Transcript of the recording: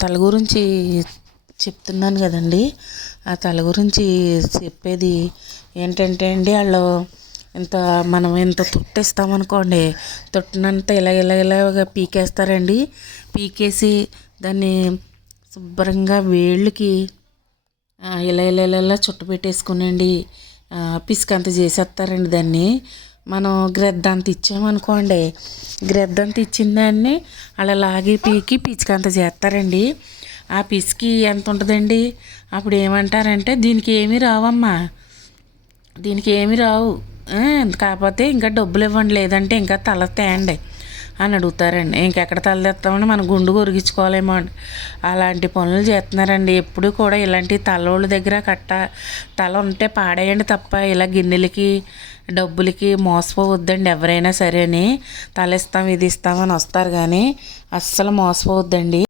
తల గురించి చెప్తున్నాను కదండి. ఆ తల గురించి చెప్పేది ఏంటంటే అండి వాళ్ళు ఇంత మనం ఇంత తుట్టిస్తామనుకోండి తొట్టినంత ఇలా ఇలా ఇలాగా పీకేస్తారండి. పీకేసి దాన్ని శుభ్రంగా వేళ్ళకి ఇలా ఇలా ఇలా ఇలా చుట్టు పిసికంత చేసేస్తారండి దాన్ని. మనం గ్రద్దంత ఇచ్చామనుకోండి గ్రద్దంత ఇచ్చిన దాన్ని అలా లాగి పీకి పిచికంత చేస్తారండి. ఆ పిసికి ఎంత ఉంటుందండి? అప్పుడు ఏమంటారంటే దీనికి ఏమీ రావమ్మా దీనికి ఏమీ రావు కాకపోతే ఇంకా డబ్బులు ఇవ్వండి లేదంటే ఇంకా తల తేండి. అని అడుగుతారండి. ఇంకెక్కడ తలదెత్తామని మన గుండు కొరిగించుకోవాలేమో అండి. అలాంటి పనులు చేస్తున్నారండి. ఎప్పుడు కూడా ఇలాంటి తలోళ్ళ దగ్గర కట్ట తల ఉంటే పాడేయండి తప్ప ఇలా గిన్నెలకి డబ్బులకి మోసపోవద్దండి ఎవరైనా సరే అని. తల ఇస్తాం ఇది ఇస్తామని వస్తారు కానీ అస్సలు మోసపోవద్దండి.